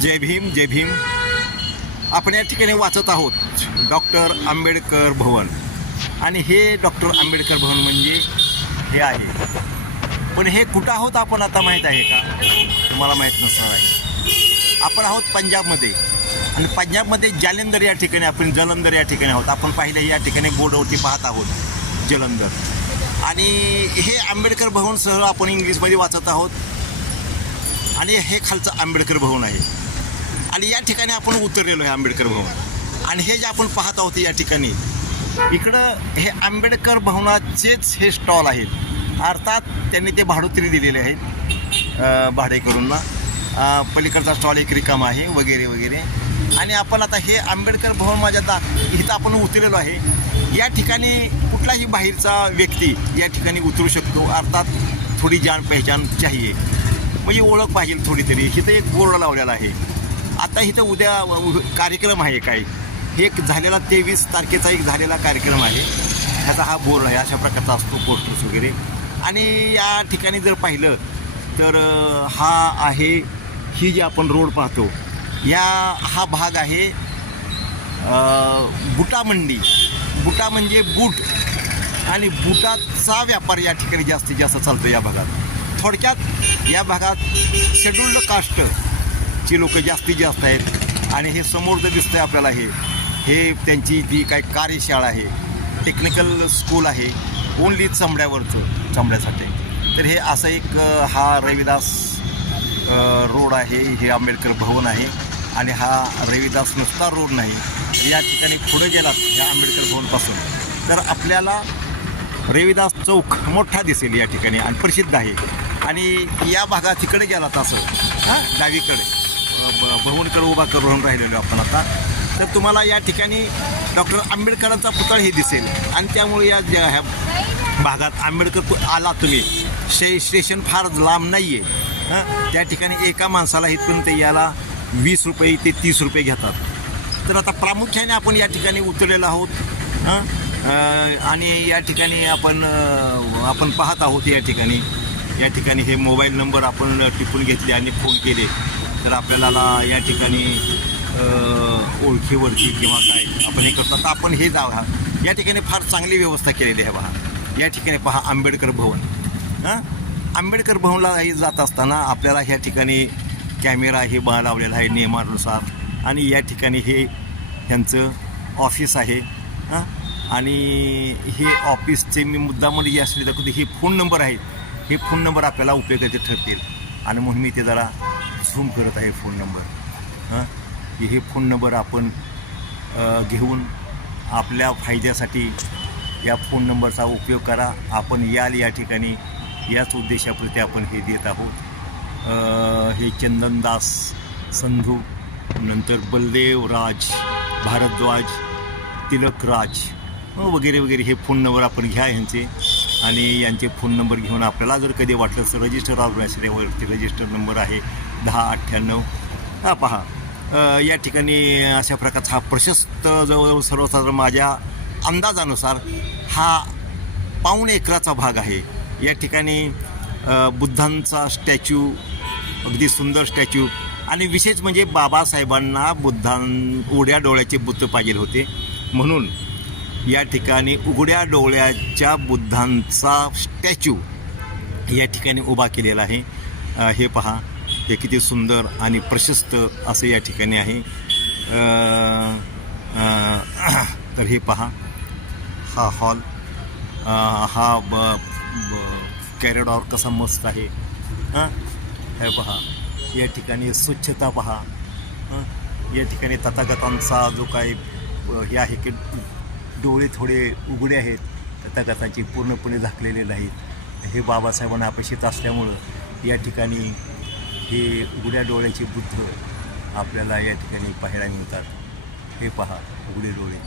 जय भीम जय भीम. आपण या ठिकाणी वाचत आहोत डॉक्टर आंबेडकर भवन. आणि हे डॉक्टर आंबेडकर भवन म्हणजे हे आहे. पण हे कुठं आहोत आपण आता माहीत आहे का? तुम्हाला माहीत नसणार आहे. आपण आहोत पंजाबमध्ये. आणि पंजाबमध्ये जालंधर या ठिकाणी आपण जलंधर या ठिकाणी आहोत. आपण पाहिलं या ठिकाणी बोर्डवरती पाहत आहोत जलंधर. आणि हे आंबेडकर भवनसह आपण इंग्लिशमध्ये वाचत आहोत. आणि हे खालचं आंबेडकर भवन आहे. आणि या ठिकाणी आपण उतरलेलो आहे आंबेडकर भवन. आणि हे जे आपण पाहत आहोत या ठिकाणी इकडं हे आंबेडकर भवनाचेच हे स्टॉल आहेत. अर्थात त्यांनी ते भाडोत्री दिलेले आहेत भाडेकरूंना. पलीकडचा स्टॉल एक रिकामा आहे वगैरे वगैरे. आणि आपण आता हे आंबेडकर भवन माझ्या इथं आपण उतरलेलो आहे. या ठिकाणी कुठलाही बाहेरचा व्यक्ती या ठिकाणी उतरू शकतो. अर्थात थोडी जान पहचान चाहिए, म्हणजे ओळख पाहिजे थोडी तरी. इथं एक बोर्ड लावलेला आहे. आता इथं उद्या कार्यक्रम आहे काही. हे एक झालेला 23 तारखेचा एक झालेला कार्यक्रम आहे. ह्याचा हा बोर्ड आहे. अशा प्रकारचा असतो पोस्टर्स वगैरे. आणि या ठिकाणी जर पाहिलं तर हा आहे ही जी आपण रोड पाहतो हा भाग आहे बुटा मंडी. बुटा म्हणजे बूट. आणि बुटाचा व्यापार या ठिकाणी जास्तीत जास्त चालतो या भागात. थोडक्यात या भागात शेड्युल्ड कास्टची लोक जास्तीत जास्त आहेत. आणि हे समोर जर दिसतं आहे आपल्याला हे त्यांची ती काय कार्यशाळा आहे, टेक्निकल स्कूल आहे ओनली चमड्यासाठी. तर हे असं एक हा रविदास रोड आहे. हे आंबेडकर भवन आहे. आणि हा रविदास नुसता रोड नाही. या ठिकाणी पुढे गेलात या आंबेडकर भवनपासून तर आपल्याला रविदास चौक मोठा दिसेल या ठिकाणी आणि प्रसिद्ध आहे. आणि या भागात तिकडे गेलात असं डावीकडे भवनकडे उभा करून राहिलेलो आपण आता. तर तुम्हाला या ठिकाणी डॉक्टर आंबेडकरांचा पुतळाही दिसेल. आणि त्यामुळे ह्या भागात आंबेडकर आला तुम्ही स्टेशन फार लांब नाही आहे. त्या ठिकाणी एका माणसाला इथून ते याला 20 रुपये ते 30 रुपये घेतात. तर आता प्रामुख्याने आपण या ठिकाणी उतरलेलो आहोत. आणि या ठिकाणी आपण पाहत आहोत या ठिकाणी हे मोबाईल नंबर आपण टिपून घेतले आणि फोन केले तर आपल्याला या ठिकाणी ओळखीवरती किंवा काय आपण हे करतो. तर आपण हे जावा. या ठिकाणी फार चांगली व्यवस्था केलेली आहे पहा. या ठिकाणी पहा आंबेडकर भवन. आंबेडकर भवनला जात असताना आपल्याला ह्या ठिकाणी कॅमेरा हे लावलेला आहे नियमानुसार. आणि या ठिकाणी हे ह्यांचं ऑफिस आहे. आणि हे ऑफिसचे मी मुद्दामध्ये जे असले तर हे फोन नंबर आहेत. हे फोन नंबर आपल्याला उपयोगाचे ठरतील. आणि म्हणून मी ते जरा झूम करत आहे फोन नंबर. हे फोन नंबर आपण घेऊन आपल्या फायद्यासाठी या फोन नंबरचा उपयोग करा. आपण या ठिकाणी याच उद्देशाप्रती आपण हे देत आहोत. हे चंदनदास संधू, नंतर बलदेव राज, भारद्वाज, तिलकराज वगैरे वगैरे हे फोन नंबर आपण घ्या ह्यांचे. आणि यांचे फोन नंबर घेऊन आपल्याला जर कधी वाटलं तर रजिस्टर ऑर्गनायझेशनवरती रजिस्टर नंबर आहे 1098. हा पहा या ठिकाणी अशा प्रकारचा हा प्रशस्त जवळजवळ सर्वसाधारण माझ्या अंदाजानुसार हा 1.25 एकराचा भाग आहे. या ठिकाणी बुद्धांचा स्टॅच्यू, अगदी सुंदर स्टॅच्यू. आणि विशेष म्हणजे बाबासाहेबांना उघड्या डोळ्याचे बुद्ध पाहिजे होते म्हणून या ठिकाणी उघड्या डोळ्याच्या बुद्धांचा स्टॅच्यू या ठिकाणी उभा केलेला आहे. हे पहा हे किती सुंदर आणि प्रशस्त असं या ठिकाणी आहे. तर हे पहा हा हॉल, हा कॅरिडॉर कसा मस्त आहे. हे पहा या ठिकाणी स्वच्छता पहा. या ठिकाणी तथागतांचा जो काही हे आहे की डोळे थोडे उघडे आहेत, तथागतांची पूर्णपणे झाकलेले नाहीत. हे बाबासाहेबांना अपेक्षित असल्यामुळं या ठिकाणी हे उघड्या डोळ्याचे बुद्ध आपल्याला या ठिकाणी पाहायला मिळतात. हे पहा उघडे डोळे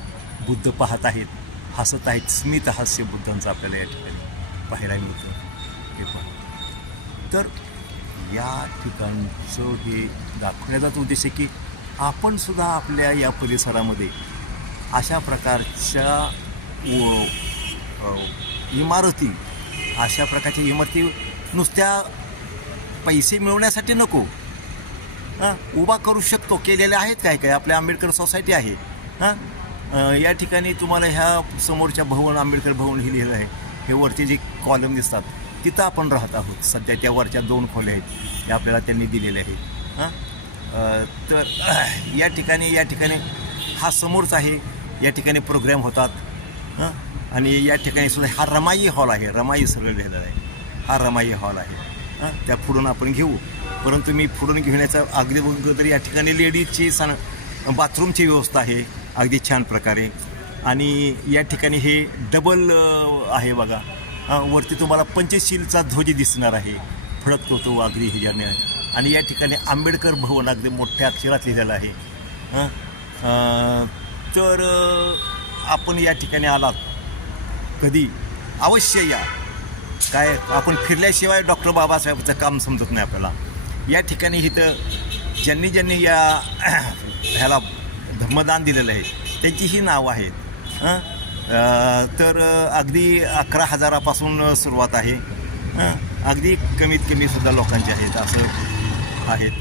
बुद्ध पाहत आहेत, हसत आहेत. स्मित हास्य बुद्धांचं आपल्याला या ठिकाणी पाहायला मिळतं. हे पहा. तर या ठिकाणचं हे दाखवण्याचाच उद्देश आहे की आपणसुद्धा आपल्या या परिसरामध्ये अशा प्रकारच्या इमारती नुसत्या पैसे मिळवण्यासाठी नको उभा करू शकतो. केलेले आहेत काय काय आपल्या आंबेडकर सोसायटी आहे. या ठिकाणी तुम्हाला ह्या समोरच्या भवन आंबेडकर भवन हे लिहिलं आहे. हे वरचे जे कॉलम दिसतात तिथं आपण राहत आहोत सध्या. त्या वरच्या 2 खोल्या आहेत त्या आपल्याला त्यांनी दिलेल्या आहेत. तर या ठिकाणी हा समोरच आहे. या ठिकाणी प्रोग्राम होतात. आणि या ठिकाणी सुद्धा हा रमाई हॉल आहे. रमाई सगळं लिहिलेलं आहे. हा रमाई हॉल आहे. त्या पुढून आपण घेऊ. परंतु मी पुढून घेण्याचा अगदी बघितलं तर या ठिकाणी लेडीजची बाथरूमची व्यवस्था आहे अगदी छान प्रकारे. आणि या ठिकाणी हे डबल आहे बघा. वरती तुम्हाला पंचशीलचा ध्वज दिसणार आहे. फडकतो तो अगदी ह्याच्याने. आणि या ठिकाणी आंबेडकर भवन अगदी मोठ्या अक्षरात लिहिलेलं आहे. तर आपण या ठिकाणी आलात कधी अवश्य या. काय आपण फिरल्याशिवाय डॉक्टर बाबासाहेबांचं काम समजत नाही आपल्याला. या ठिकाणी इथं ज्यांनी या ह्याला धर्मदान दिलेलं आहे त्यांची ही नावं आहेत. तर अगदी 11,000पासून सुरुवात आहे. अगदी कमीत कमी सुद्धा लोकांचे आहेत असं आहेत.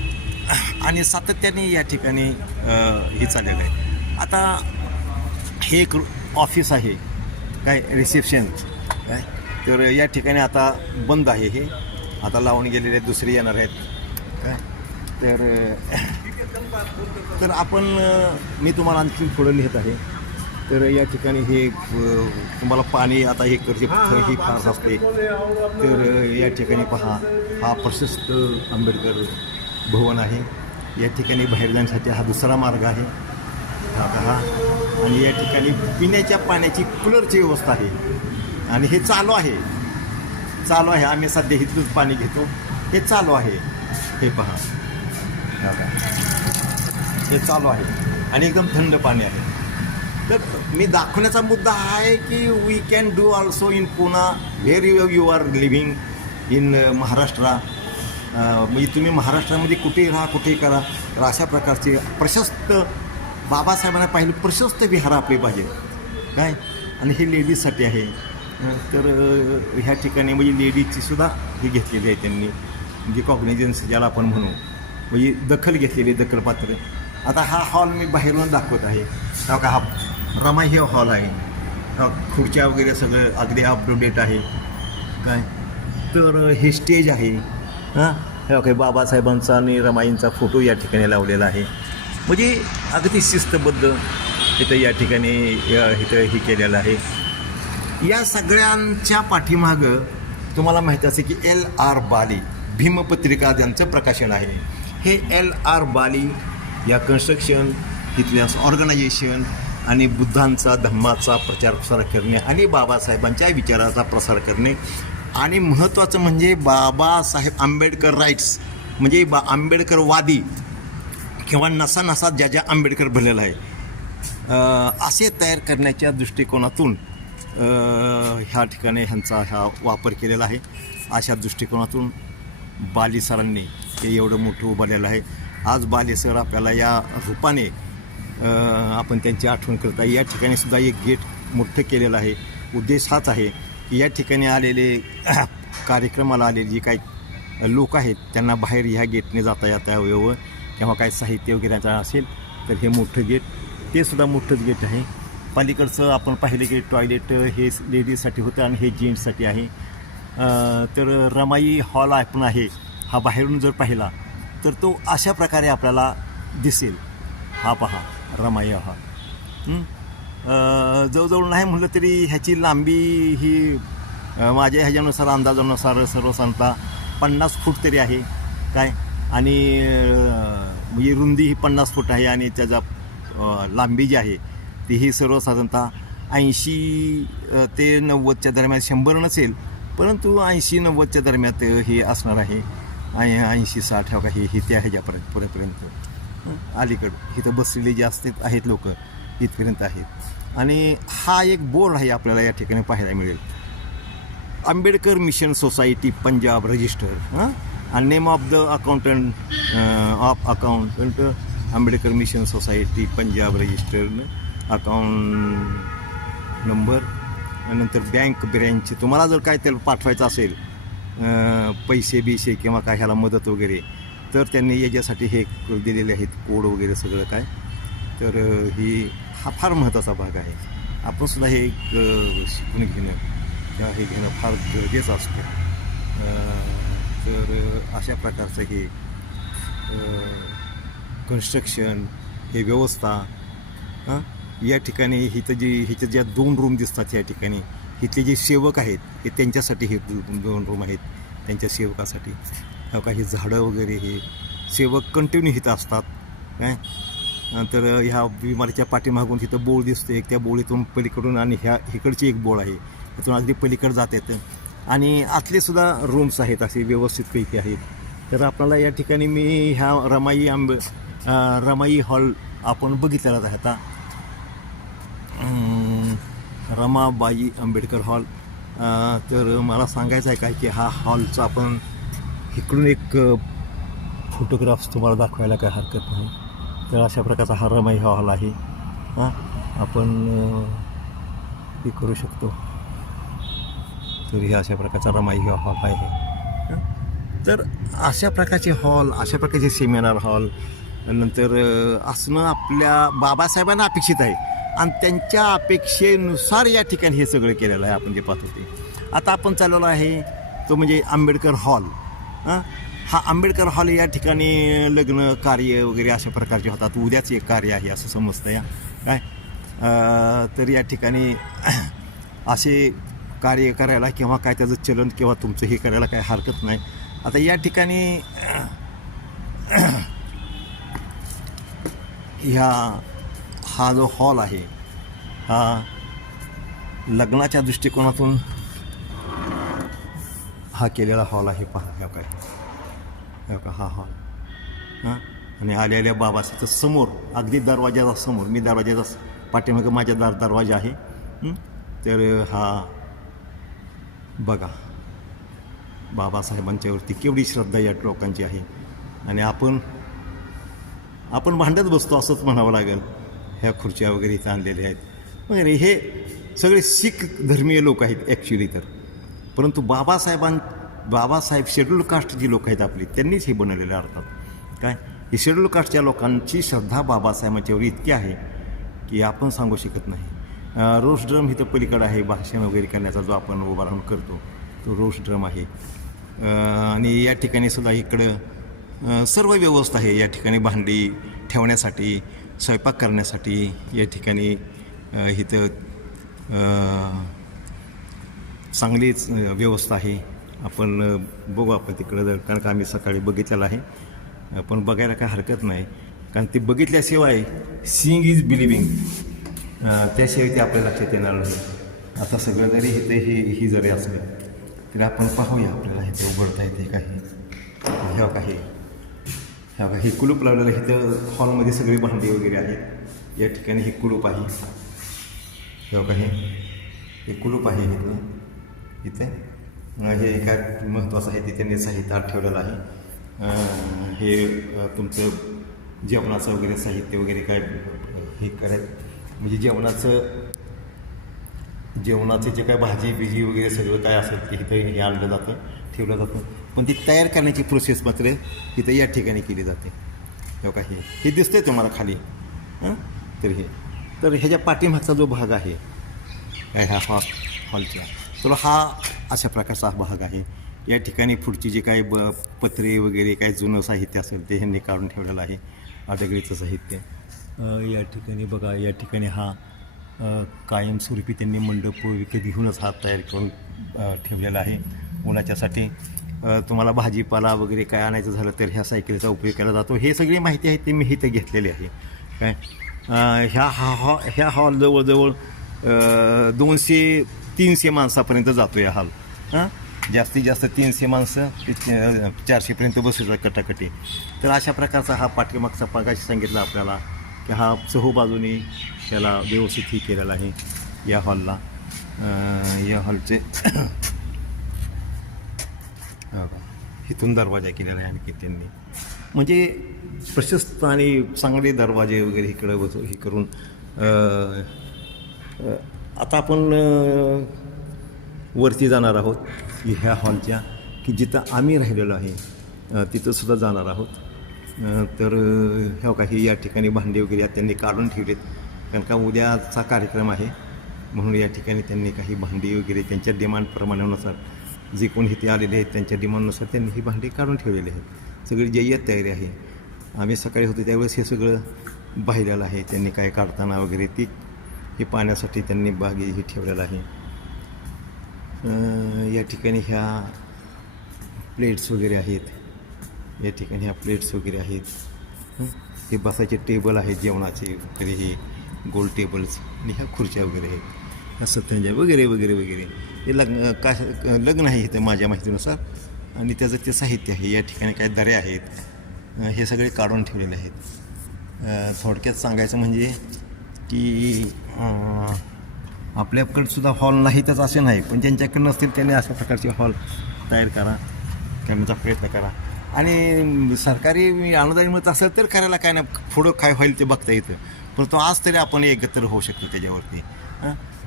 आणि सातत्याने या ठिकाणी हे चाललेलं आहे. आता हे एक ऑफिस आहे काय रिसेप्शन काय. तर या ठिकाणी आता बंद आहे. हे आता लावून गेलेले दुसरे येणार आहेत काय. तर आपण मी तुम्हाला आणखी पुढं लिहित आहे. तर या ठिकाणी हे तुम्हाला पाणी आता हे करते ही फार असते. तर या ठिकाणी पहा हा प्रशस्त आंबेडकर भवन आहे. या ठिकाणी बाहेर जाण्यासाठी हा दुसरा मार्ग आहे हा. आणि या ठिकाणी पिण्याच्या पाण्याची कूलरची व्यवस्था आहे. आणि हे चालू आहे. आम्ही सध्या इथलंच पाणी घेतो. हे चालू आहे. हे पहा हे चालू आहे आणि एकदम थंड पाणी आहे. तर मी दाखवण्याचा मुद्दा हा आहे की we can do also in Pune where you are living in Maharashtra. म्हणजे तुम्ही महाराष्ट्रामध्ये कुठेही राहा कुठेही करा. तर अशा प्रकारचे प्रशस्त बाबासाहेबांना पाहिलं प्रशस्त विहार आपले पाहिजे काय. आणि हे लेडीजसाठी आहे. तर ह्या ठिकाणी म्हणजे लेडीजची सुद्धा हे घेतलेली आहे त्यांनी म्हणजे कॉग्निजन्स ज्याला आपण म्हणू म्हणजे दखल घेतलेली दखलपात्र. आता हा हॉल मी बाहेरून दाखवत आहे. का हा रमाई हे हॉल आहे. खुर्च्या वगैरे सगळं अगदी अप टू डेट आहे काय. तर हे स्टेज आहे. हे काय बाबासाहेबांचा आणि रमाईंचा फोटो या ठिकाणी लावलेला आहे. म्हणजे अगदी शिस्तबद्ध इथं या ठिकाणी इथं हे केलेलं आहे. या सगळ्यांच्या पाठीमागं तुम्हाला माहिती असेल की LR बाली भीमपत्रिका ज्यांचं प्रकाशन आहे. हे LR बाली या कन्स्ट्रक्शन तिथल्या ऑर्गनायझेशन आणि बुद्धांचा धम्माचा प्रचार प्रसार करणे आणि बाबासाहेबांच्या विचाराचा प्रसार करणे. आणि महत्त्वाचं म्हणजे बाबासाहेब आंबेडकर राईट्स म्हणजे आंबेडकरवादी किंवा नसा नसा ज्या आंबेडकर भरलेला आहे असे तयार करण्याच्या दृष्टिकोनातून ह्या ठिकाणी ह्यांचा हा वापर केलेला आहे. अशा दृष्टिकोनातून बाली सरांनी हे एवढं मोठं उभारलेलं आहे. आज बाली सर आपल्याला या रूपाने आपण त्यांची आठवण करता. या ठिकाणी सुद्धा एक गेट मोठं केलेलं आहे. उद्देश हाच आहे की या ठिकाणी आलेले कार्यक्रमाला आलेले जे काही लोक आहेत त्यांना बाहेर ह्या गेटने जाता यावं किंवा काही साहित्य वगैरे असेल तर हे मोठं गेट ते सुद्धा मोठंच गेट आहे. पलीकडचं आपण पाहिलं की टॉयलेट हे लेडीजसाठी होतं आणि हे जेंट्ससाठी आहे. तर रमाई हॉल आपण आहे हा बाहेरून जर पाहिला तर तो अशा प्रकारे आपल्याला दिसेल. हा पहा रमाई हॉल. जवळजवळ नाही म्हटलं तरी ह्याची लांबी ही माझ्या ह्याच्यानुसार अंदाजानुसार सर्वसाधारणतः 50 फूट तरी आहे काय. आणि म्हणजे रुंदी ही 50 फूट आहे आणि त्याचा लांबी जी आहे ती ही सर्वसाधारणतः 80 ते 90च्या दरम्यान 100 नसेल परंतु 80-90च्या दरम्यान हे असणार आहे. 80-60 का हे त्या ह्याच्यापर्यंत पुढेपर्यंत अलीकडं इथं बसलेले जे आहेत लोक इथपर्यंत आहेत. आणि हा एक बोर्ड आहे आपल्याला या ठिकाणी पाहायला मिळेल. Ambedkar mission society Punjab register आणि name of the accountant Ambedkar mission society Punjab registered account number. नंतर बँक ब्रँच तुम्हाला जर काय त्याला पाठवायचं असेल पैसे बिसे किंवा काय ह्याला मदत वगैरे तर त्यांनी याच्यासाठी हे दिलेले आहेत कोड वगैरे सगळं काय. तर हा फार महत्त्वाचा भाग आहे. आपण सुद्धा हे एक शिकून घेणं किंवा हे घेणं फार गरजेचं असतं. तर अशा प्रकारचं हे कन्स्ट्रक्शन, हे व्यवस्था. या ठिकाणी हिथं ज्या 2 रूम दिसतात या ठिकाणी, इथले जे सेवक आहेत हे त्यांच्यासाठी हे 2 रूम आहेत त्यांच्या सेवकासाठी. काही झाडं वगैरे हे सेवक कंटिन्यू इथं असतात काय. नंतर ह्या इमारतीच्या पाठीमागून तिथं बोळ दिसते, त्या बोळीतून पलीकडून आणि इकडची एक बोळ आहे, त्यातून अगदी पलीकडे जात येतं. आणि आतले सुद्धा रूम्स आहेत असे व्यवस्थितपैकी आहेत. तर आपल्याला या ठिकाणी मी ह्या रमाई हॉल आपण बघितलेला आहे आता, रमाबाई आंबेडकर हॉल. तर मला सांगायचं आहे काय की हा हॉलचा आपण इकडून एक फोटोग्राफ्स तुम्हाला दाखवायला काय हरकत नाही. तर अशा प्रकारचा हा रमाई हॉल आहे. आपण हे करू शकतो. तर हे अशा प्रकारचा रमाई हॉल आहे. तर अशा प्रकारचे हॉल, अशा प्रकारचे सेमिनार हॉल नंतर असणं आपल्या बाबासाहेबांना अपेक्षित आहे. आणि त्यांच्या अपेक्षेनुसार या ठिकाणी हे सगळं केलेलं आहे आपण जे पाहतो ते. आता आपण चालवलो आहे तो म्हणजे आंबेडकर हॉल. हा आंबेडकर हॉल या ठिकाणी लग्न कार्य वगैरे अशा प्रकारचे होतात. उद्याच एक कार्य आहे असं समजतं या काय. तर या ठिकाणी असे कार्य करायला किंवा काय त्याचं चलन किंवा तुमचं हे करायला काय हरकत नाही. आता या ठिकाणी हा जो हॉल आहे हा लग्नाच्या दृष्टिकोनातून हा केलेला हॉल आहे. पहा हा हॉल. आणि आलेल्या बाबासाचं समोर अगदी दरवाजाचा समोर, मी दरवाजाचा पाठीमागे माझ्या दरवाजा आहे. तर हा बघा बाबासाहेबांच्यावरती केवढी श्रद्धा या लोकांची आहे. आणि आपण भांडत बसतो असंच म्हणावं लागेल. ह्या खुर्च्या वगैरे इथं आणलेल्या आहेत वगैरे. हे सगळे शीख धर्मीय लोक आहेत ॲक्च्युली तर. परंतु बाबासाहेब शेड्यूल कास्ट जी लोक आहेत आपली, त्यांनीच हे बनवलेलं अर्थात काय. हे शेड्यूल कास्टच्या लोकांची श्रद्धा बाबासाहेबांच्यावर इतकी आहे की आपण सांगू शकत नाही. रोज ड्रम इथं पलीकडं आहे, भाषण वगैरे करण्याचा जो आपण उभा राहून करतो तो रोज ड्रम आहे. आणि या ठिकाणी सुद्धा इकडं सर्व व्यवस्था आहे. या ठिकाणी भांडी ठेवण्यासाठी, स्वयंपाक करण्यासाठी या ठिकाणी इथं चांगलीच व्यवस्था आहे. आपण बघू आपण तिकडं जर, कारण का आम्ही सकाळी बघितलेलं आहे. पण बघायला काय हरकत नाही, कारण ते बघितल्याशिवाय सीइंग इज बिलिव्हिंग, त्याशिवाय ते आपल्या लक्षात येणार नाही. आता सगळं जरी इथे ही जरी असले तरी आपण पाहूया आपल्याला इथे उघडता येते काही. ह्या काही कुलूप लावलेलं इथं हॉलमध्ये सगळी भांडी वगैरे आहेत. या ठिकाणी हे कुलूप आहे. हे कुलूप आहे इथे. हे काय महत्त्वाचं आहे ते त्यांनी साहित्य ठेवलेलं आहे. हे तुमचं जेवणाचं वगैरे साहित्य वगैरे काय हे करायचं म्हणजे जेवणाचे जे काय भाजी बिजी वगैरे सगळं काय असेल ते इथं हे आणलं जातं, ठेवलं जातं. पण ती तयार करण्याची प्रोसेस मात्र इथं या ठिकाणी केली जाते. हे दिसतंय तुम्हाला खाली. तर ह्याच्या पाठीमागचा जो भाग आहे ह्या हॉलच्या, तर हा अशा प्रकारचा भाग आहे. या ठिकाणी पुढची जे काही पत्रे वगैरे काय जुनं साहित्य असेल ते ह्यांनी काढून ठेवलेलं आहे, दगडीचं साहित्य. या ठिकाणी बघा, या ठिकाणी हा कायमस्वरूपी त्यांनी मंडप विकत घेऊनच हा तयार करून ठेवलेला आहे उन्हाच्यासाठी. तुम्हाला भाजीपाला वगैरे काय आणायचं झालं तर ह्या सायकलीचा उपयोग केला जातो. हे सगळी माहिती आहे ते मी इथं घेतलेली आहे काय. ह्या हॉल जवळजवळ 200-300 माणसापर्यंत जातो या हॉल. जास्तीत जास्त 300 माणसं 400पर्यंत बसायचं कटाकटी. तर अशा प्रकारचा हा पाठीमागचा पागाशी सांगितलं आपल्याला की हा चहूबाजूने त्याला व्यवस्थित ही केलेला आहे या हॉलला. या हॉलचे इथून दरवाजा केलेला आहे आणखी त्यांनी, म्हणजे प्रशस्त आणि चांगले दरवाजे वगैरे इकडं हे करून. आता आपण वरती जाणार आहोत ह्या हॉलच्या की जिथं आम्ही राहिलेलो आहे. तिथंसुद्धा जाणार आहोत. तर ह्या काही या ठिकाणी भांडे वगैरे त्यांनी काढून ठेवलेत, कारण का उद्याचा कार्यक्रम आहे म्हणून या ठिकाणी त्यांनी काही भांडी वगैरे त्यांच्या डिमांडप्रमाणानुसार जे कोणी इथे आलेले आहेत त्यांच्या डिमांडनुसार त्यांनी ही भांडी काढून ठेवलेली आहेत. सगळी जय्यत तयारी आहे. आम्ही सकाळी होतो त्यावेळेस हे सगळं पाहिलेलं आहे. त्यांनी काय काढताना वगैरे ती हे पाहण्यासाठी त्यांनी बागे हे ठेवलेलं आहे. या ठिकाणी ह्या प्लेट्स वगैरे आहेत. या ठिकाणी ह्या प्लेट्स वगैरे आहेत. हे बसायचे टेबल आहेत जेवणाचे वगैरे, हे गोल टेबल्स आणि ह्या खुर्च्या वगैरे आहेत. ह्या सत्यांजा वगैरे वगैरे वगैरे हे लग्न आहे इथं माझ्या माहितीनुसार, आणि त्याचं ते साहित्य आहे. या ठिकाणी काही दऱ्या आहेत, हे सगळे काढून ठेवलेले आहेत. थोडक्यात सांगायचं म्हणजे की आपल्याकडंसुद्धा हॉल नाहीतच असे नाही, पण ज्यांच्याकडे नसतील त्यांनी अशा प्रकारचे हॉल तयार करण्याचा प्रयत्न करा. आणि सरकारी अनुदान मिळत असेल तर करायला काय नाही, पुढं काय होईल ते बघता येतं. परंतु आज तरी आपण एकत्र होऊ शकतो त्याच्यावरती.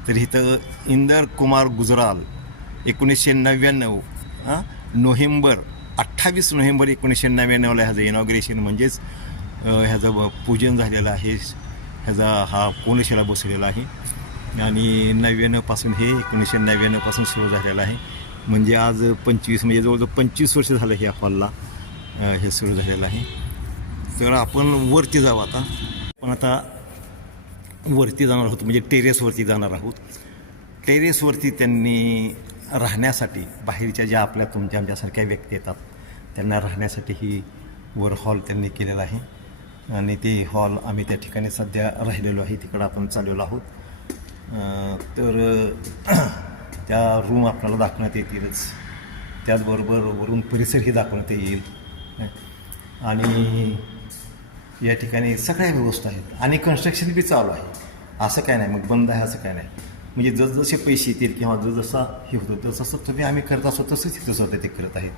तर इथं इंदर कुमार गुजराल 1999 नोव्हेंबर 28 नोव्हेंबर 1999ला ह्याचं इनॉग्रेशन म्हणजेच ह्याचं पूजन झालेलं आहे. ह्याचा हा कोनशिला बसलेला आहे आणि 99पासून हे 1999पासून सुरू झालेलं आहे. म्हणजे आज 25 म्हणजे जवळजवळ 25 वर्ष झालं ह्या हॉलला हे सुरू झालेलं आहे. तर आपण वरती जाऊ आता. पण आता वरती जाणार आहोत म्हणजे टेरेसवरती जाणार आहोत. टेरेसवरती त्यांनी राहण्यासाठी बाहेरच्या ज्या आपल्या तुमच्या आमच्यासारख्या व्यक्ती येतात त्यांना राहण्यासाठी ही वर हॉल त्यांनी केलेला आहे. आणि ते हॉल आम्ही त्या ठिकाणी सध्या राहिलेलो आहे, तिकडं आपण चाललेलो आहोत. तर त्या रूम आपल्याला दाखवण्यात येतीलच, त्याचबरोबर वरून परिसरही दाखवण्यात येईल. आणि या ठिकाणी सगळ्या व्यवस्था आहेत आणि कन्स्ट्रक्शन बी चालू आहे. असं काय नाही मग बंद आहे असं काय नाही. म्हणजे जसजसे पैसे येतील किंवा जसा हे होतं तसं तुम्ही आम्ही करत असतो तसंच इथं स्वतः ते करत आहेत.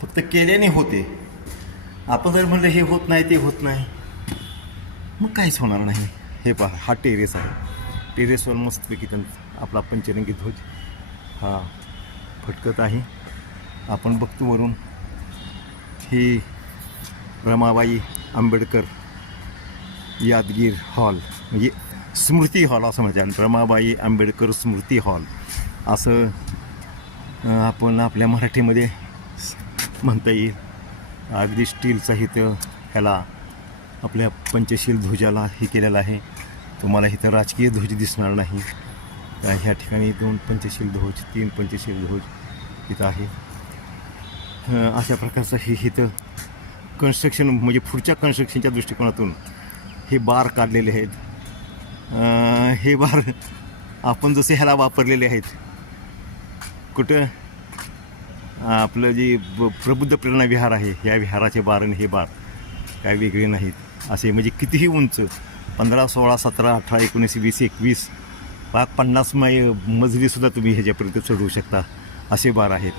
फक्त केल्याने होते. आपण जर म्हणलं हे होत नाही ते होत नाही मग काहीच होणार नाही. हे पहा, हा टेरेस आहे. टेरेसवर मस्तपैकी त्यांचा आपला पंचरंगी ध्वज हा फटकत आहे. आपण बघतो वरून ही रमाबाई आंबेडकर यादगीर हॉल म्हणजे स्मृती हॉल असं म्हणतात. रमाबाई आंबेडकर स्मृती हॉल असं आपण आपल्या मराठीमध्ये म्हणता येईल. अगदी स्टीलचा इथं ह्याला आपल्या पंचशील ध्वजाला हे केलेलं आहे. तुम्हाला इथं राजकीय ध्वज दिसणार नाही. ह्या ठिकाणी 2 पंचशील ध्वज 3 पंचशील ध्वज इथं आहे. अशा प्रकारचं हे इथं कन्स्ट्रक्शन म्हणजे पुढच्या कन्स्ट्रक्शनच्या दृष्टिकोनातून हे बार काढलेले आहेत. हे बार आपण जसे ह्याला वापरलेले आहेत कुठं आपलं जे प्रबुद्ध प्रेरणा विहार आहे या विहाराचे बार आणि हे बार काय वेगळे नाहीत. असे म्हणजे कितीही उंच 15, 16, 17, 18, 19, 20, 21 50 मजलीसुद्धा तुम्ही ह्याच्यापर्यंत चढवू शकता असे बार आहेत.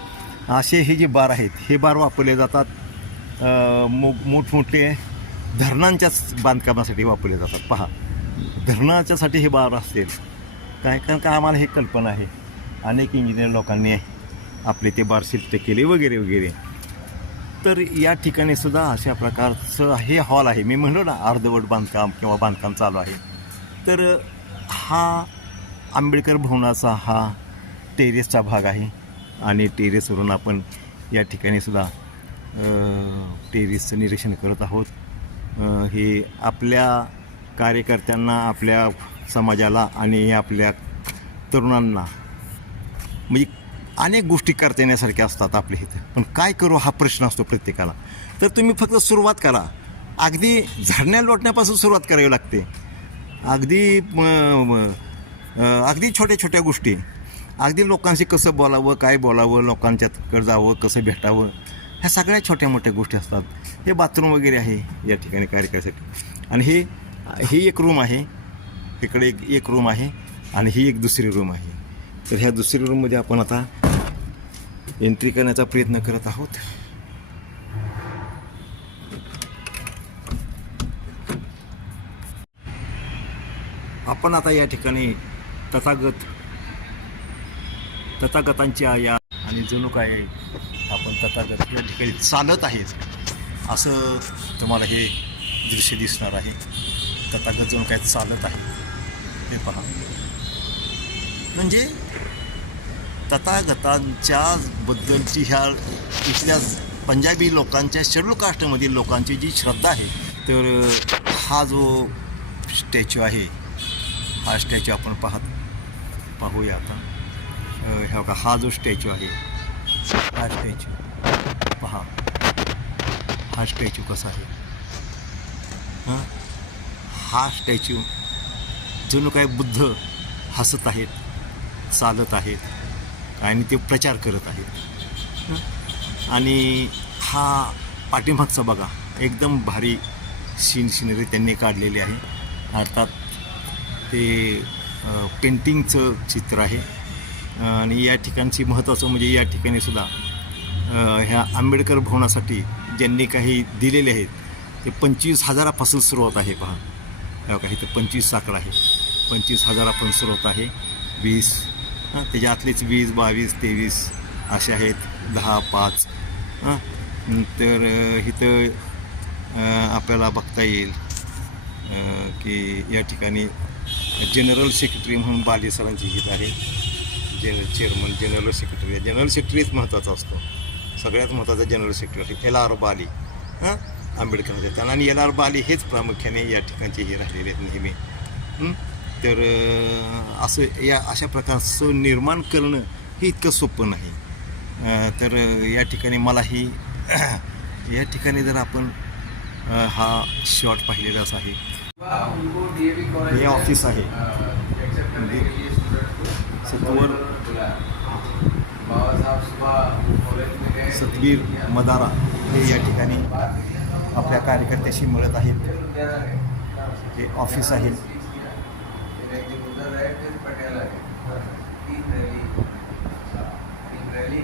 असे हे जे बार आहेत हे बार वापरले जातात मोठमोठे धरणांच्याच बांधकामासाठी वापरले जातात. पहा, धरणाच्यासाठी हे बार असतील काय, कारण का आम्हाला हे कल्पना आहे. अनेक इंजिनियर लोकांनी आपले ते बार शिफ्ट केले वगैरे वगैरे. तर या ठिकाणी सुद्धा अशा प्रकारचं हे हॉल आहे. मी म्हणलो ना अर्धवट बांधकाम किंवा बांधकाम चालू आहे. तर हा आंबेडकर भवनाचा हा टेरेसचा भाग आहे आणि टेरेसवरून आपण या ठिकाणी सुद्धा टेरेसचं निरीक्षण करत आहोत. हे आपल्या कार्यकर्त्यांना, आपल्या समाजाला आणि आपल्या तरुणांना म्हणजे अनेक गोष्टी करता येण्यासारख्या असतात आपल्या इथं. पण काय करू हा प्रश्न असतो प्रत्येकाला. तर तुम्ही फक्त सुरुवात करा. अगदी झाडण्या लोटण्यापासून सुरुवात करावी लागते. अगदी छोट्या छोट्या गोष्टी, अगदी लोकांशी कसं बोलावं, काय बोलावं, लोकांच्याकडे जावं, कसं भेटावं, ह्या सगळ्या छोट्या मोठ्या गोष्टी असतात. हे बाथरूम वगैरे आहे या ठिकाणी कार्यक्रमासाठी. आणि ही एक रूम आहे, इकडे एक रूम आहे आणि ही एक दुसरी रूम आहे. तर ह्या दुसरी रूममध्ये आपण आता एंट्री करण्याचा प्रयत्न करत आहोत. आपण आता या ठिकाणी तथागतांच्या या आणि जणू काय आपण तथागत या ठिकाणी चालत आहेत असं तुम्हाला हे दृश्य दिसणार आहे. तथागत जणू काय चालत आहे हे पहा. म्हणजे तथागतांच्या बद्दलची ह्या इथल्या पंजाबी लोकांच्या शेड्यूल कास्टमधील लोकांची जी श्रद्धा आहे, तर हा जो स्टॅच्यू आहे, हा स्टॅच्यू आपण पाहूया आता. ह्या का हा जो स्टॅच्यू आहे, हा स्टॅच्यू पहा, हा स्टॅच्यू कसा आहे. हा स्टॅच्यू जणू काय बुद्ध हसत आहेत, चालत आहेत आणि ते प्रचार करत आहेत. आणि हा पाठीमागचा बघा, एकदम भारी सिनरी त्यांनी काढलेली आहे. अर्थात ते पेंटिंगचं चित्र आहे. आणि या ठिकाणची महत्त्वाचं म्हणजे या ठिकाणी सुद्धा ह्या आंबेडकर भवनासाठी ज्यांनी काही दिलेले आहेत ते 25,000पासून सुरुवात आहे. पहा काही तर 25 आकडा आहे, 25,000पासून सुरुवात आहे. 20 त्याच्यातलेच 20, 22, 23 असे आहेत, 10, 5. तर इथं आपल्याला बघता येईल की या ठिकाणी जनरल सेक्रेटरी म्हणून बाली सरांची हित आहे. चेअरमन जनरल सेक्रेटरीच महत्त्वाचा असतो. सगळ्यात महत्त्वाचा जनरल सेक्रेटरी LR बाली आंबेडकरांच्या त्यांना. आणि LR बाली हेच प्रामुख्याने या ठिकाणचे हे राहिलेले आहेत नेहमी. तर असं अशा प्रकारचं निर्माण करणं हे इतकं सोपं नाही. तर या ठिकाणी मलाही या ठिकाणी जर आपण हा शॉट पाहिलेलाच आहे. हे ऑफिस आहे. सतवीर मदारा हे या ठिकाणी आपल्या कार्यकर्त्याशी मिळत आहेत. हे ऑफिस आहे.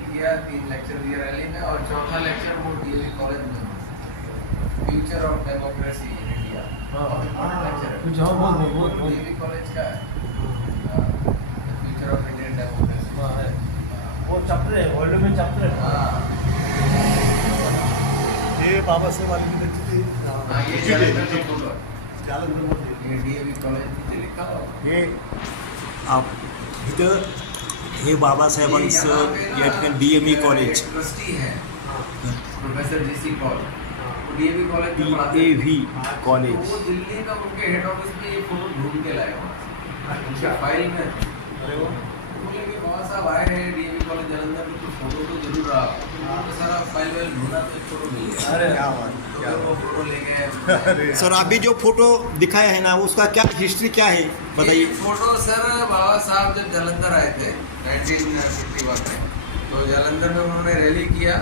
किया 3 लेक्चर दिए रैली में और चौथा लेक्चर वो डीएवी कॉलेज में future of democracy in India. कुछ और बोल डीएवी कॉलेज का फ्यूचर ऑफ इंडियन डेमोक्रेसी है। वो चैप्टर है, वर्ल्ड में चैप्टर है। हे बाबासाहेब आंबेडकरची ये जालंधर फोटो जालंधर ये डीएवी कॉलेज नीचे लिखा हो हे इथं हे बाबासाहेबांचं या ठिकाणी DME कॉलेज ट्रस्टी है professor GC call DAV college में पढ़ाते DAV कॉलेज। वो दिल्ली में उनके हेड ऑफिस में ये फोटो ढूंढ के लाए उनके फाइल में। अरे वो बोले कि बाबा साहब आए हैं डीएवी कॉलेज जालंधर में, तो फोटो तो जरूर रहा। तो सारा फाइल वाइल ढूंढा तो फोटो मिल गया। अरे क्या बात, क्या वो फोटो ले गए। सर अभी जो फोटो दिखाया है ना उसका क्या हिस्ट्री क्या है बताइए। ये फोटो सर बाबा साहब जब जालंधर आए थे 1951 में, तो जालंधर में उन्होंने रैली किया।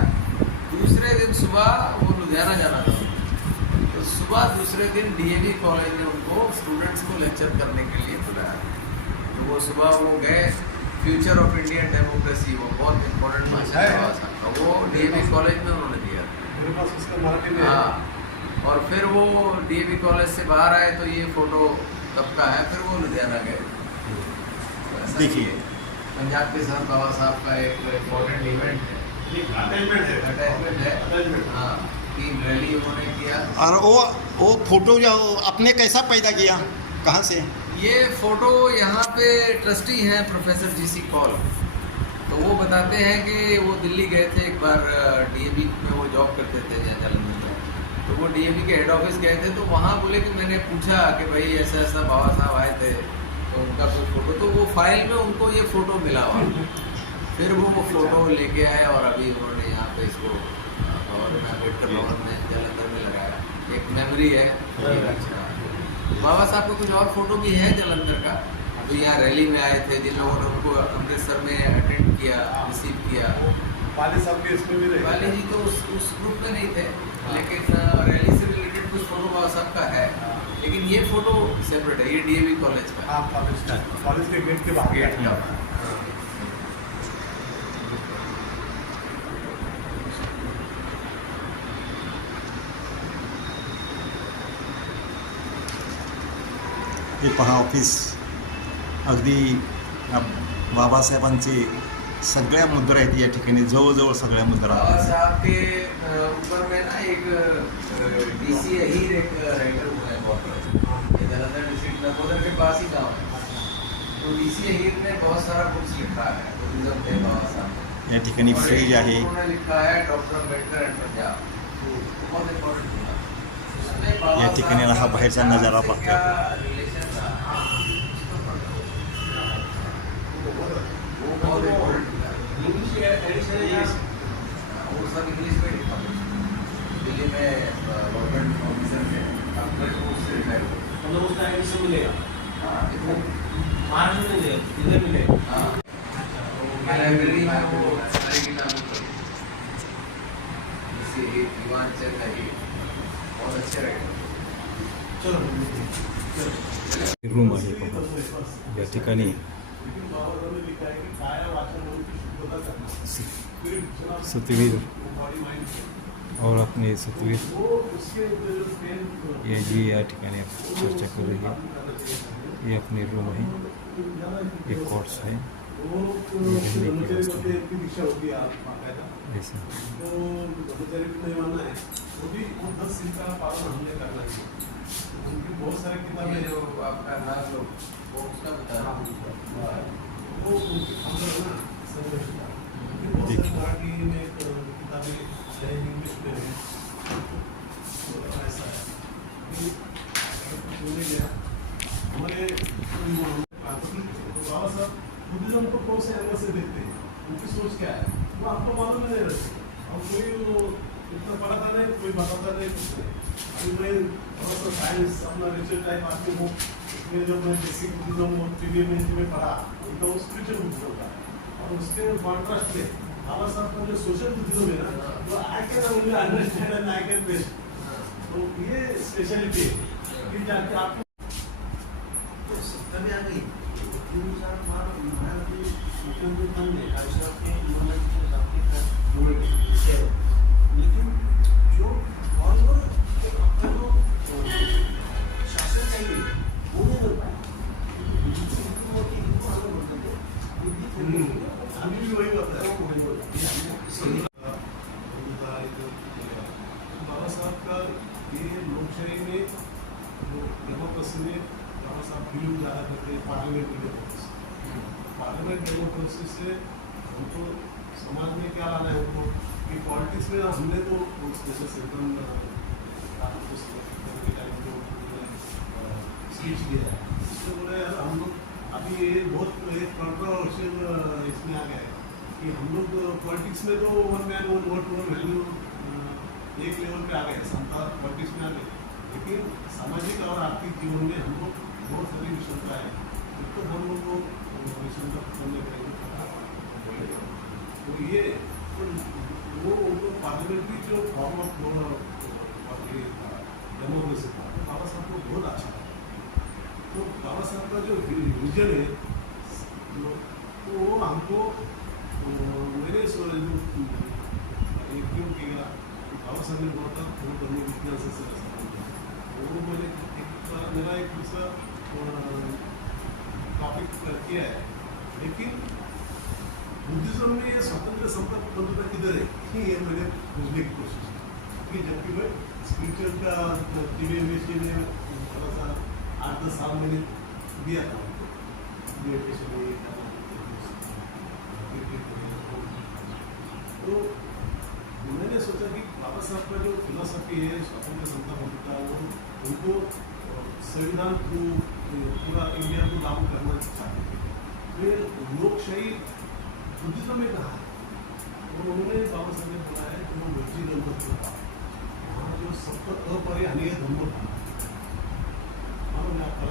दूसरे दिन सुबह वो लुधियाना जाना था, तो सुबह दूसरे दिन डीएवी कॉलेज ने उनको स्टूडेंट्स को लेक्चर करने के लिए बुलाया। तो वो सुबह वो गए। फ्यूचर ऑफ इंडियन डेमोक्रेसी वो बहुत इंपॉर्टेंट भाषण है बाबा साहब का, वो डीएवी कॉलेज में उन्होंने दिया। मेरे पास उसका मराठी में हाँ, और फिर वो डीएवी कॉलेज से बाहर आए तो ये फोटो तब का है। फिर वो लुधियाना गए। देखिए पंजाब के साथ बाबा साहब का एक इम्पोर्टेंट इवेंट है, अटैचमेंट है। हाँ, टीम रैली उन्होंने किया। और वो फोटो जो आपने कैसा पैदा किया, कहाँ से? ये फोटो यहाँ पे ट्रस्टी हैं प्रोफेसर जीसी कॉल, तो वो बताते हैं कि वो दिल्ली गए थे एक बार, डीएवी में वो जॉब करते थे जालंधर में। तो वो डीएवी के हेड ऑफिस गए थे, तो वहाँ बोले कि मैंने पूछा कि भाई ऐसा ऐसा बाबा साहब आए थे, तो उनका कोई फ़ोटो, तो वो फाइल में उनको ये फ़ोटो मिला हुआ। फिर वो फ़ोटो लेके आए और अभी उन्होंने यहाँ पे इसको और अम्बेडकर भवन में जालंधर में लगाया। एक मेमोरी है। अच्छा, बाबा साहब का कुछ और फोटो भी है जालंधर का। तो यहाँ रैली में आए थे, जिन लोगों ने उनको अमृतसर में अटेंड किया, रिसीव किया। वाली साहब भी इसमें भी रहे। वाली जी तो उस ग्रुप में नहीं थे, लेकिन रैली से रिलेटेड कुछ फोटो बाबा साहब का है। लेकिन ये फोटो सेपरेट है, ये डीएवी कॉलेज का। हाँ, कॉलेज के गेट के बाहर। गेट का। हे पहा ऑफिस अगदी बाबासाहेबांचे सगळ्या मुद्रा आहेत या ठिकाणी, जवळजवळ सगळ्या मुद्रा. बाबा साहब के ऊपर में ना एक डीसी हीर एक राइटर हुआ है बहुत बड़ा, ये जालंधर डिस्ट्रिक्ट नकोदर के पास ही गाँव है. तो डीसी हीर ने बहुत सारा बुक्स लिखा है बुद्धिज्म पे बाबा साहब. या ठिकाणी फ्रीज आहे. उन्होंने लिखा है डॉक्टर अम्बेडकर एंड पंजाब, बहुत इम्पोर्टेंट था. उसमें बाबा या ठिकाणी हा बाहेरचा नजारा से पाहतो. क्या रिलेशन था वो बहुत इम्पोर्टेंट था. वो सब इंग्लिश में लिखा है. दिल्ली में गवर्नमेंट ऑफिसर थे, अब तक वो उससे रिटायर हुए. मतलब उसका एडिशन मिलेगा हाँ, इतना महाराष्ट्र में मिलेगा, इधर मिलेगा. हाँ, लाइब्रेरी में वो सारी किताबें पढ़ी. जैसे एक दीवान चंद है, बहुत अच्छे राइटर. रूम आहे पहा. या ठिकाणी सतवीर और अपने सतवीर ये जी या ठिकाणी चर्चा कर रही है. ये अपने रूम है, ये कोर्स है, ये रहने की व्यवस्था है. ऐसा बहुत सारे ये किताबें जो आपका नाम लोग वो उसका बता रहा हूँ. वो देखिए. मराठी में किताबें है, इंग्लिश में है. तो ऐसा है कि बोले गया हमारे बाबा साहब बुद्धिज्म को कौन से एंगल से देखते हैं, उनकी सोच क्या है वो आपको मालूम नहीं रहती. और कोई वो इतना पढ़ाता नहीं, कोई बताता नहीं, कुछ नहीं. अभी मैं थोड़ा सा साइंस अपना रिसर्च टाइप आदमी हूँ. उसमें जब मैं बेसिक बुद्धिज्म प्रीमियम में पढ़ा उनका वो स्पिरिचुअल बुद्धिज्म था. और उसके कॉन्ट्रास्ट में बाबा साहब का जो सोशल बुद्धिज्म है ना, वो I can only understand and I can best. तो ये स्पेशलिटी है कि जाके आपको सत्ता में आ गई. 3,000 बार महाराज जी मुख्यमंत्री बन गए, राजस्थान के उन्होंने लेकिन जो और आपका जो शासन चाहिए वो नहीं कर पाए. अभी भी वही बात है. बाबा साहब का ये लोकशाही में डेमोक्रेसी में बाबा साहब बिल्कुल ज़्यादा करते हैं. पार्लियामेंट डेमोक्रेसी, पार्लियामेंट डेमोक्रेसी से हमको समाज में क्या लाना है हमको कि पॉलिटिक्स में हमने तो जैसे सेंट्रल स्पीच दिया है. इसमें बोले यार हम लोग अभी ये बहुत एक कंट्रोवर्शियल इसमें आ गया है कि हम लोग पॉलिटिक्स में तो one man one vote one value एक लेवल पे आ गए, समता पॉलिटिक्स में आ गए. लेकिन सामाजिक और आर्थिक जीवन में हम लोग बहुत सारी विषमता है. तो हम लोग को विषमता करने पड़ेगी. तो ये वो उनको पार्लियामेंट्री जो फॉर्म ऑफ डेमोक्रेसी था बाबा साहब को बहुत अच्छा था. तो बाबा साहब का जो विजन है तो वो हमको मेरे क्यों किया बाबा साहब ने बोला था वो करने विज्ञान से वो मैंने मेरा एक दूसरा टॉपिक किया है. लेकिन बुद्धिज्म में ये स्वतंत्र संपत्ति किधर है ये मैंने बुझने की कोशिश की. कि जबकि मैं स्पिरिचुअल का टीवी में थोड़ा सा 8-10 साल मैंने दिया था मेडिटेशन. तो मैंने सोचा कि बाबा साहब का जो फिलोसफी है स्वतंत्र संपत्ति का वो उनको संविधान थ्रू पूरा इंडिया को लागू करना चाहते थे. फिर लोकशाही बुद्धिज्म में कहा तो उन्होंने बाबा साहब ने बोला है कि वो वैजी धर्म था. वहाँ जो सबका अपरिहार्य धर्म था मालूम है आपको.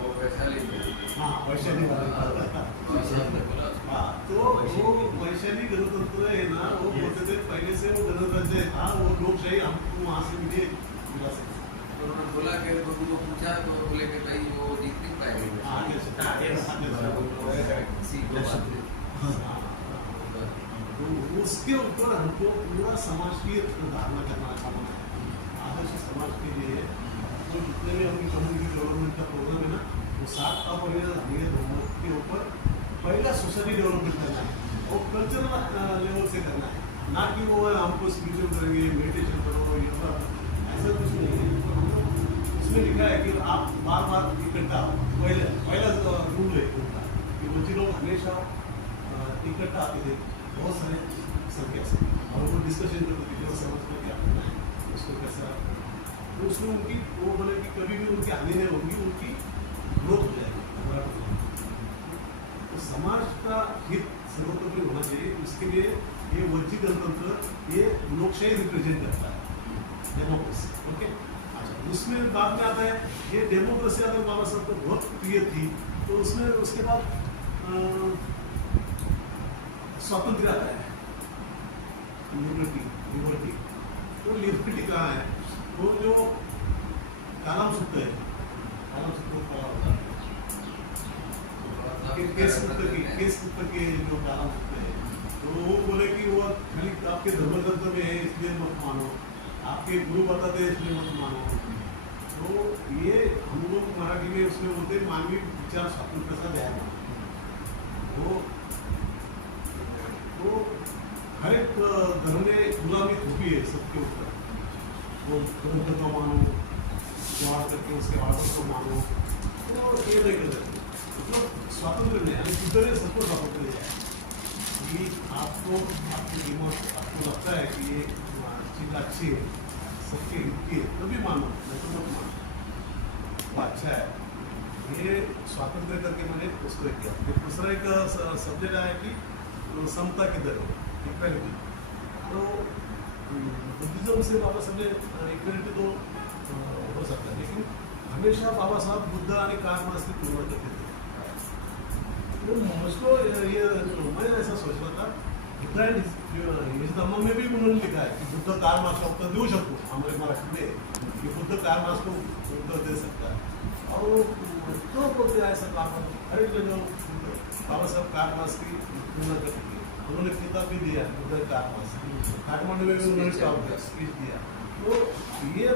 वो वैशाली में. हाँ वैशाली हाँ. तो वो वैशाली गणतंत्र है ना, वो बोलते थे पहले से वो गणतंत्र था, वो लोकशाही हमको वहाँ से मिले मिला सकते. उन्होंने बोला कि बबू को पूछा तो बोले कि भाई वो जीत नहीं पाएंगे. तो उसके ऊपर हमको पूरा समाज की धारणा करना है. आदर्श समाज के लिए जो जितने भी अपनी कम्युनिटी डेवलपमेंट का प्रोग्राम है ना वो 7 अपरिहार्य धर्मों के ऊपर पहला सोसाइटी डेवलपमेंट करना है और कल्चरल लेवल से करना है, ना कि वो हमको स्पिरिचुअल करेंगे, मेडिटेशन करो, योगा, ऐसा कुछ नहीं है। तो हम लोग उसमें लिखा है कि आप बार बार इकट्ठा, पहला रूल है उनका कि वो लोग हमेशा इकट्ठा आते थे बहुत सारे संख्या से, और वो डिस्कशन करते थे समझ में क्या करना है, उसको कैसा। तो उसमें उनकी वो बोले कि कभी भी उनकी हानि नहीं होगी, उनकी ग्रोथ हो जाएगी। तो समाज का हित सर्वतोपरि होना चाहिए, उसके लिए ये वंचित गणतंत्र ये लोकशाही रिप्रेजेंट करता है, डेमोक्रेसी। ओके, अच्छा, उसमें बाद में आता है ये डेमोक्रेसी अगर बाबा साहब को बहुत प्रिय थी, तो उसमें उसके बाद स्वातंत्र्य आता है, लिबर्टी। तो लिबर्टी कहाँ है? वो जो कालाम सूत्र है, कालाम सूत्र पढ़ा होता है, केस सूत्र के जो कालाम सूत्र है, तो वो बोले कि वो खाली आपके धर्मग्रंथ में है इसलिए मत मानो, आपके गुरु बताते हैं इसलिए मत मानो। तो ये हम लोग मराठी में उसमें बोलते मानवीय विचार स्वातंत्र्य का ध्यान। तो हर एक धर्म में गुलामी थोपी है सबके ऊपर, वो धर्म को मानो, जवाब करके उसके आर्डर को मानो, तो ये नहीं कर सकते। मतलब स्वातंत्र नहीं, हम किधर सबको स्वातंत्र है कि आपको आपकी कीमत आपको लगता है कि ये चीज़ अच्छी है, सबके हित की है, तभी मानो, नहीं तो मत मानो। वो अच्छा है, ये स्वातंत्र करके मैंने उसको किया। फिर दूसरा एक सब्जेक्ट आया कि समता किधर है, इक्वालिटी। तो बुद्धिज्म से बाबा साहब ने इक्वालिटी तो हो सकता है, लेकिन हमेशा बाबा साहब बुद्ध और कार्ल मार्क्स की तुलना करते थे। तो मुझको ये मैं ऐसा सोच रहा था, बुद्ध इस धम्म में भी उन्होंने लिखा है कि बुद्ध कार्ल मार्क्स का उत्तर दे सकूँ हमारे मराठी में, कि बुद्ध कार्ल मार्क्स को उत्तर दे सकता है। और वो क्यों बोलते हैं ऐसा काम? हर एक जगह बाबा साहब कार्ल मार्क्स की तुलना करते थे। उन्होंने किताब भी दिया बुद्ध कार्ल मार्क्स, काठमांडू में भी उन्होंने स्पीच दिया। तो ये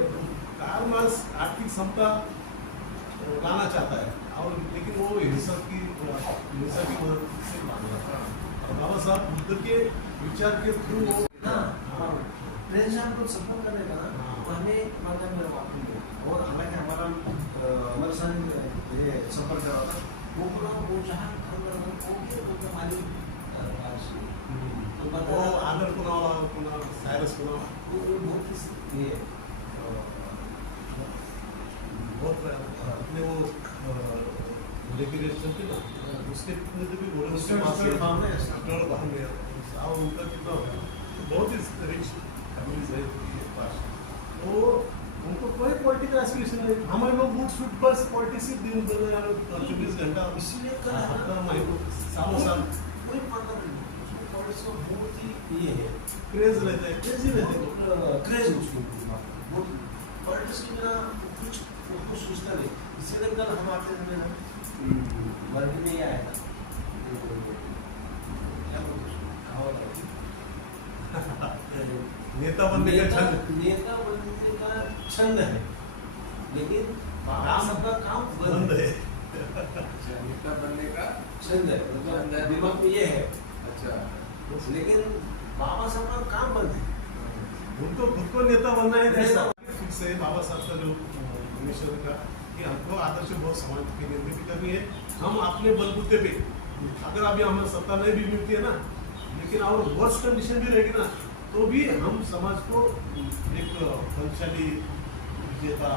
कार्ल मार्क्स आर्थिक समता लाना चाहता है, और लेकिन वो हिंसा की मदद से मांग रहा था। और बाबा साहब बुद्ध के विचार के थ्रू वो प्रेसिडेंट को सपोर्ट करने का ना, तो हमें मतलब मेरा वापस दो। और हालांकि हमारे साथ ये संपर्क करा था, वो पूरा वो जहाँ हमारी वो आदर कुणाला साइरस कुणाला वो बहुत ही ये बहुत अपने वो लेके चलते ना, उसके भी बोले उसके पास और उनका कितना बहुत ही रिच फैमिली है पास। तो उनको कोई पॉलिटिकल एस्पिरेशन नहीं। हमारे लोग बूट सूट बस पॉलिटिक्स दिन 24 घंटा इसलिए सालों साल कोई पता नहीं, उसको पॉलिटिक्स का बहुत ही ये है, क्रेज रहता है, क्रेज ही रहते हैं, क्रेज उसको बहुत। पॉलिटिक्स के बिना कुछ सोचता नहीं। इसलिए कल हम आते थे ना, वर्ग में ही आया था, क्या बोलते उसको, कहावत है, नेता बनने का छंद है, लेकिन बाबा सबका काम बंद है। नेता बनने का छंद है, मतलब दिमाग में ये है। अच्छा, लेकिन बाबा साहब का काम बंद है। उनको खुद को नेता बनना है, ऐसा फिक्स है बाबा साहब का जो मिशन का, कि हमको आदर्श बहुत समाज की निर्मित करनी है। हम अपने बलबूते पे, अगर अभी हमें सत्ता नहीं भी मिलती है ना, लेकिन और वर्स्ट कंडीशन भी रहेगी ना, तो भी हम समाज को एक बलशाली विजेता।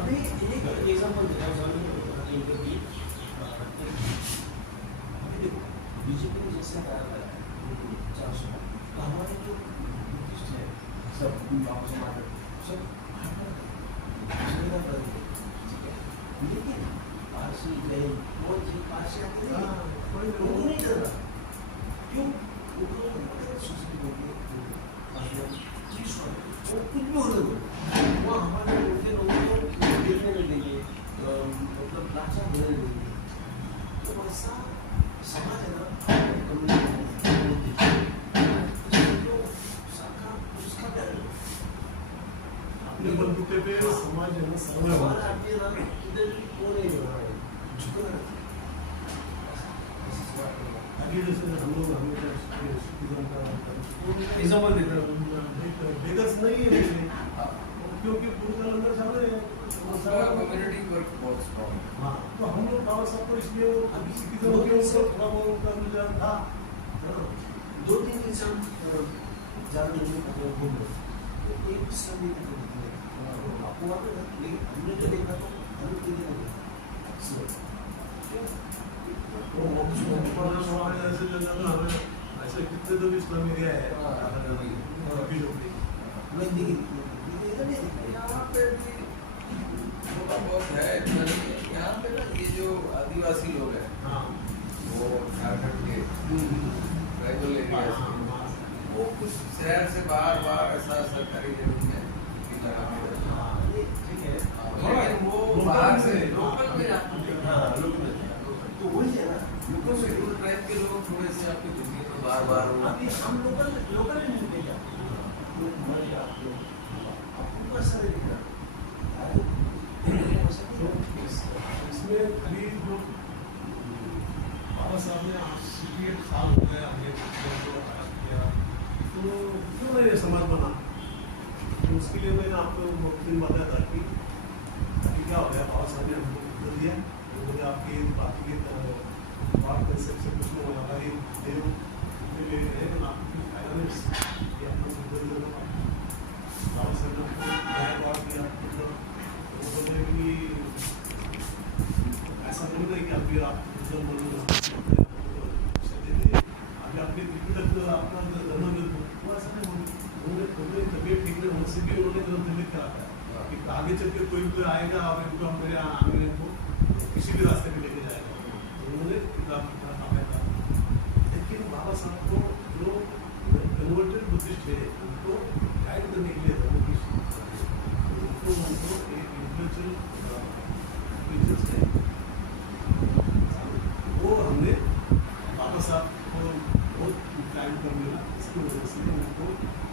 अभी एक एग्जाम्पल बीजेपी ने जैसे कराया है 400, तो हमारे जो बुद्धिस्ट है सब गाँव समाज सब ठीक है, लेकिन पारसी गए कौन सी पारसी आते नहीं कर रहा, क्यों? वो कुछ भी होने दो, वो हमारे उनके लोगों को देखने में देंगे, मतलब लाचार होने देंगे। तो ऐसा समाज है ना, अपने बलबूते पे समाज है ना, हमारा आदमी ना इधर भी कौन नहीं हो रहा है, झुक रहा है। आगे जैसे हम लोग हमेशा सिटीजन का एग्जाम्पल देख रहे हो बेगर्स नहीं है क्योंकि पूरे अंदर सामने कम्युनिटी वर्क बहुत स्ट्रॉन्ग है। हाँ तो हम लोग बाबा साहब को इसलिए अभी सिटीजन के ऊपर थोड़ा बहुत उनका रुझान था। 2-3 इंसान ज़्यादा लोगों का घूम रहे तो एक समिति को आपको वहाँ पे लेकिन हमने जो देखा तो हमें कितने को ऐसे जगह में हमें ऐसे कितने तो भी इस्लाम एरिया है यहाँ पे भी थोड़ा बहुत है, इतना नहीं है। यहाँ पे ना ये जो आदिवासी लोग हैं हाँ वो झारखंड के ट्राइबल एरिया से वो कुछ शहर से बाहर ऐसा सरकारी जमीन में लगाते हैं। ठीक है लेकिन वो बाहर से लोकल में हाँ लोकल तो वही है ना लोकल शेड्यूल ट्राइब के लोग थोड़े से आपकी जिंदगी में बार अभी हम लोकल नहीं मिलते क्या लोग मर गया आपको कैसा लगेगा इसमें खाली जो बाबा साहब ने 68 साल हो गए हमने किया तो क्यों नहीं ये समाज बना तो उसके लिए मैंने आपको दिन बताया था कि क्या हो गया बाबा साहब ने हमको उत्तर दिया तो मुझे आपकी बाकी की बात कर सकते कुछ लोग हमारी देव ले रहे हैं आपको फायदा नहीं ये अपना सुधर देगा बाबा साहब ने बात किया मतलब वो बोले कि ऐसा नहीं है कि अभी आप अभी आपने अपना धर्म वो ऐसा नहीं उन्होंने तबीयत ठीक नहीं होने से भी उन्होंने तबीयत खराब है कि आगे चल के कोई आएगा और इनको हम मेरे आगे को किसी भी रास्ते में लेके जाएगा उन्होंने किताब लिखा था। लेकिन बाबा साहब को जो कन्वर्टेड बुद्धिस्ट है उनको गाइड करने के लिए धर्म की उनको एक इंडिविजुअल है वो हमने बाबा साहब को बहुत टाइम कर मिला इसकी वजह से उनको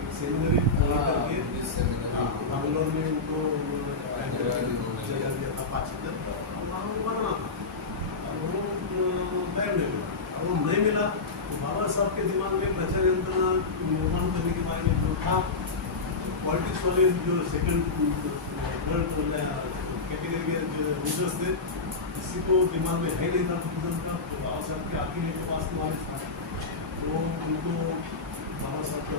एक सेमिनरी करके बैंगलोर में उनको जगह दिया था 5 वहाँ बनाना था अब वो टाइम नहीं मिला अब वो नहीं मिला तो बाबा साहब के दिमाग में प्रचार यंत्र निर्माण करने के बारे में जो था पॉलिटिक्स वाले जो सेकेंड कैटेगरी के जो लीडर्स थे किसी को दिमाग में है नहीं था का तो बाबा साहब के आगे के पास नॉलेज था तो उनको बाबा साहब का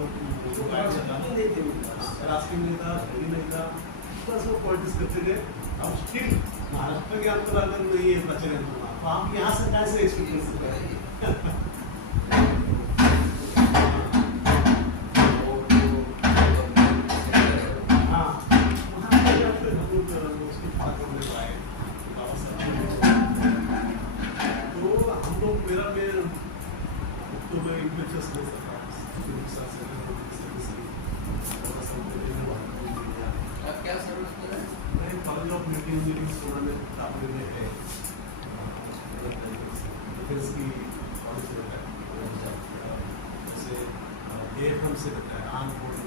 राष्ट्रीय नहीं था हिंदी नहीं था बस वो पॉलिटिक्स करते गए अब स्टिल महाराष्ट्र के अंदर अगर नहीं है प्रचलन तो आप यहाँ से कैसे एक्सपेक्ट कर सकते हैं हाँ वहाँ पे हम लोग उसकी बात करने पाए बाबा साहब तो हम लोग मेरा में तो मैं इंटरेस्ट ले सकता आप क्या सर्विस में हैं? मैं कॉलेज ऑफ मेडिकल इंजीनियरिंग सोना में दाखिले में है डिफेंस की कॉलेज में है जैसे AFM से रहता है आर्म फोर्स